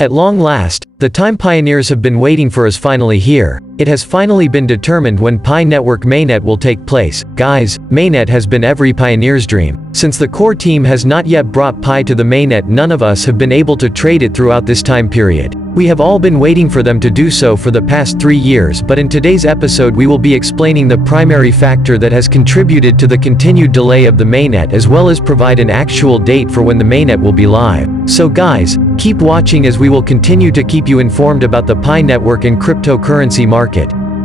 At long last, the time pioneers have been waiting for is finally here. It has finally been determined when Pi Network Mainnet will take place. Guys, Mainnet has been every pioneer's dream. Since the core team has not yet brought Pi to the Mainnet, none of us have been able to trade it throughout this time period. We have all been waiting for them to do so for the past 3 years, but in today's episode we will be explaining the primary factor that has contributed to the continued delay of the Mainnet, as well as provide an actual date for when the Mainnet will be live. So guys, keep watching as we will continue to keep you informed about the Pi network and cryptocurrency market.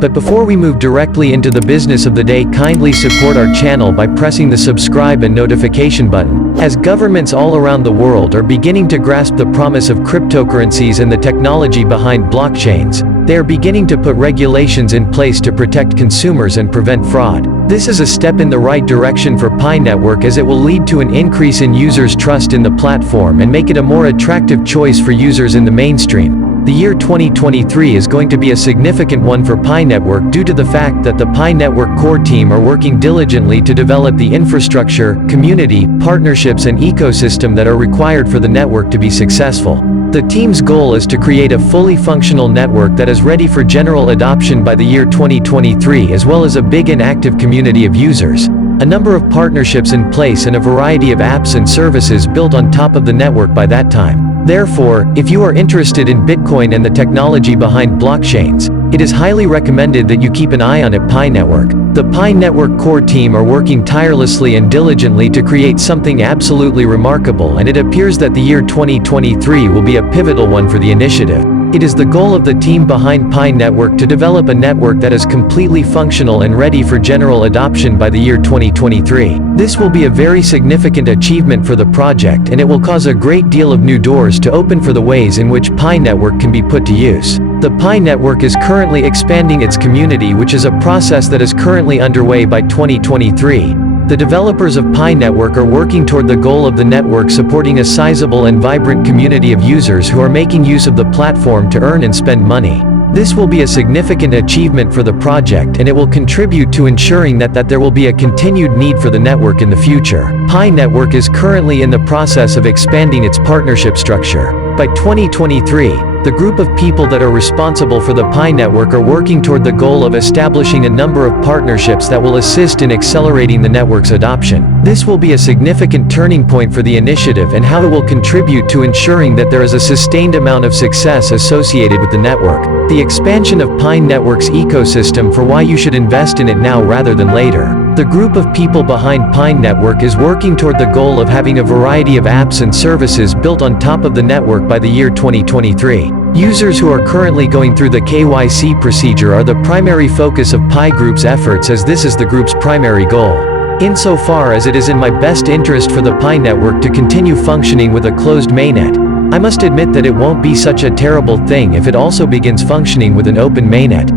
But before we move directly into the business of the day, kindly support our channel by pressing the subscribe and notification button. As governments all around the world are beginning to grasp the promise of cryptocurrencies and the technology behind blockchains, they are beginning to put regulations in place to protect consumers and prevent fraud. This is a step in the right direction for Pi Network, as it will lead to an increase in users' trust in the platform and make it a more attractive choice for users in the mainstream. The year 2023 is going to be a significant one for Pi Network due to the fact that the Pi Network core team are working diligently to develop the infrastructure, community, partnerships and ecosystem that are required for the network to be successful. The team's goal is to create a fully functional network that is ready for general adoption by the year 2023, as well as a big and active community of users, a number of partnerships in place and a variety of apps and services built on top of the network by that time. Therefore, if you are interested in Bitcoin and the technology behind blockchains, it is highly recommended that you keep an eye on it. Pi Network. The Pi Network core team are working tirelessly and diligently to create something absolutely remarkable, and it appears that the year 2023 will be a pivotal one for the initiative. It is the goal of the team behind Pi Network to develop a network that is completely functional and ready for general adoption by the year 2023. This will be a very significant achievement for the project, and it will cause a great deal of new doors to open for the ways in which Pi Network can be put to use. The Pi Network is currently expanding its community, which is a process that is currently underway. By 2023, the developers of Pi Network are working toward the goal of the network supporting a sizable and vibrant community of users who are making use of the platform to earn and spend money. This will be a significant achievement for the project, and it will contribute to ensuring that there will be a continued need for the network in the future. Pi Network is currently in the process of expanding its partnership structure. By 2023, the group of people that are responsible for the Pi Network are working toward the goal of establishing a number of partnerships that will assist in accelerating the network's adoption. This will be a significant turning point for the initiative and how it will contribute to ensuring that there is a sustained amount of success associated with the network. The expansion of Pi Network's ecosystem for why you should invest in it now rather than later. The group of people behind Pi Network is working toward the goal of having a variety of apps and services built on top of the network by the year 2023. Users who are currently going through the KYC procedure are the primary focus of Pi Group's efforts, as this is the group's primary goal. Insofar as it is in my best interest for the Pi Network to continue functioning with a closed mainnet, I must admit that it won't be such a terrible thing if it also begins functioning with an open mainnet.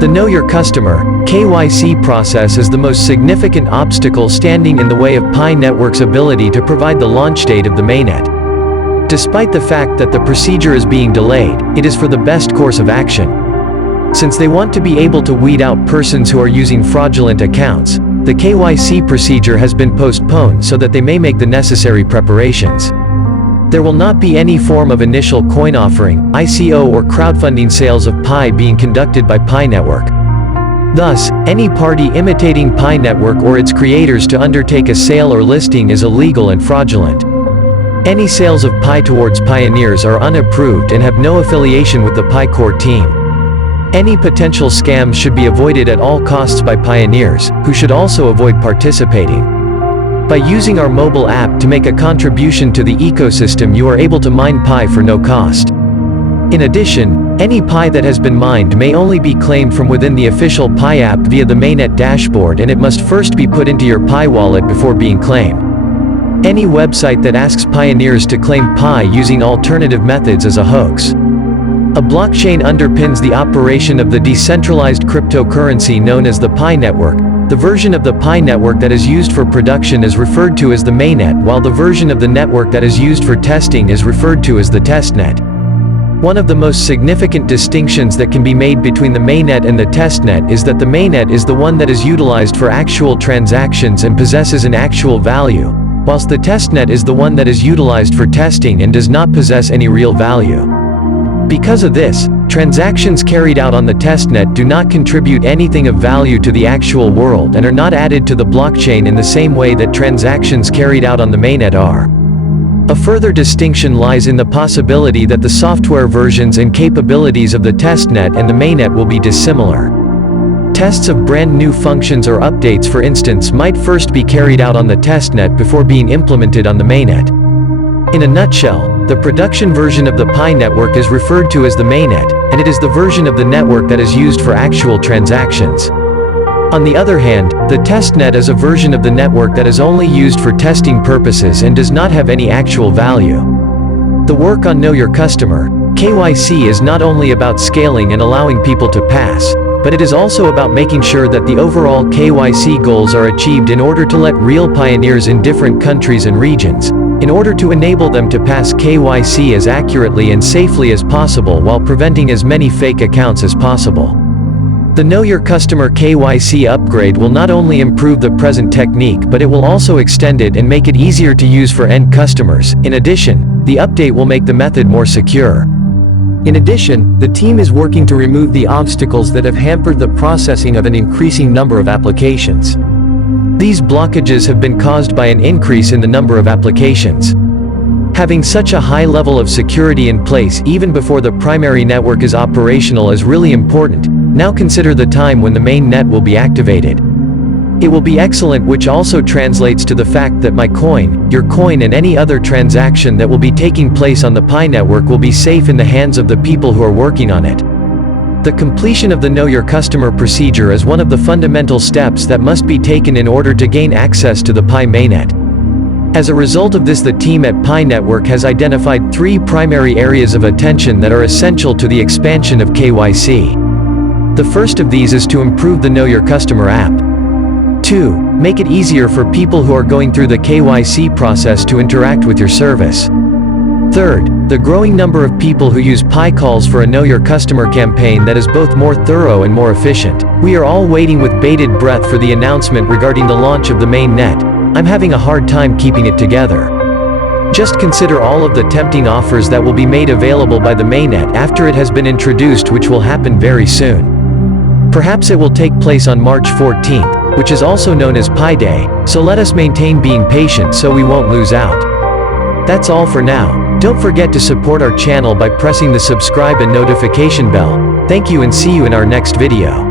The Know Your Customer (KYC) process is the most significant obstacle standing in the way of Pi Network's ability to provide the launch date of the mainnet. Despite the fact that the procedure is being delayed, it is for the best course of action. Since they want to be able to weed out persons who are using fraudulent accounts, the KYC procedure has been postponed so that they may make the necessary preparations. There will not be any form of initial coin offering, ICO or crowdfunding sales of Pi being conducted by Pi Network. Thus, any party imitating Pi Network or its creators to undertake a sale or listing is illegal and fraudulent. Any sales of Pi towards pioneers are unapproved and have no affiliation with the Pi core team. Any potential scams should be avoided at all costs by pioneers, who should also avoid participating. By using our mobile app to make a contribution to the ecosystem, you are able to mine Pi for no cost. In addition, any Pi that has been mined may only be claimed from within the official Pi app via the Mainnet dashboard, and it must first be put into your Pi wallet before being claimed. Any website that asks pioneers to claim Pi using alternative methods is a hoax. A blockchain underpins the operation of the decentralized cryptocurrency known as the Pi Network. The version of the Pi Network that is used for production is referred to as the Mainnet, while the version of the network that is used for testing is referred to as the testnet. One of the most significant distinctions that can be made between the Mainnet and the testnet is that the Mainnet is the one that is utilized for actual transactions and possesses an actual value, whilst the testnet is the one that is utilized for testing and does not possess any real value. Because of this, transactions carried out on the testnet do not contribute anything of value to the actual world and are not added to the blockchain in the same way that transactions carried out on the mainnet are. A further distinction lies in the possibility that the software versions and capabilities of the testnet and the mainnet will be dissimilar. Tests of brand new functions or updates, for instance, might first be carried out on the testnet before being implemented on the mainnet. In a nutshell, the production version of the Pi network is referred to as the mainnet, and it is the version of the network that is used for actual transactions. On the other hand, the testnet is a version of the network that is only used for testing purposes and does not have any actual value. The work on Know Your Customer, KYC, is not only about scaling and allowing people to pass, but it is also about making sure that the overall KYC goals are achieved in order to let real pioneers in different countries and regions, in order to enable them to pass KYC as accurately and safely as possible while preventing as many fake accounts as possible. The Know Your Customer KYC upgrade will not only improve the present technique, but it will also extend it and make it easier to use for end customers. In addition, the update will make the method more secure. In addition, the team is working to remove the obstacles that have hampered the processing of an increasing number of applications. These blockages have been caused by an increase in the number of applications. Having such a high level of security in place even before the primary network is operational is really important. Now consider the time when the main net will be activated. It will be excellent, which also translates to the fact that my coin, your coin, and any other transaction that will be taking place on the Pi network will be safe in the hands of the people who are working on it. The completion of the Know Your Customer procedure is one of the fundamental steps that must be taken in order to gain access to the Pi mainnet. As a result of this, the team at Pi Network has identified 3 primary areas of attention that are essential to the expansion of KYC. The first of these is to improve the Know Your Customer app. 2. Make it easier for people who are going through the KYC process to interact with your service. Third, the growing number of people who use Pi calls for a Know Your Customer campaign that is both more thorough and more efficient. We are all waiting with bated breath for the announcement regarding the launch of the main net. I'm having a hard time keeping it together. Just consider all of the tempting offers that will be made available by the mainnet after it has been introduced, which will happen very soon. Perhaps it will take place on March 14th, which is also known as Pi Day, so let us maintain being patient so we won't lose out. That's all for now. Don't forget to support our channel by pressing the subscribe and notification bell. Thank you and see you in our next video.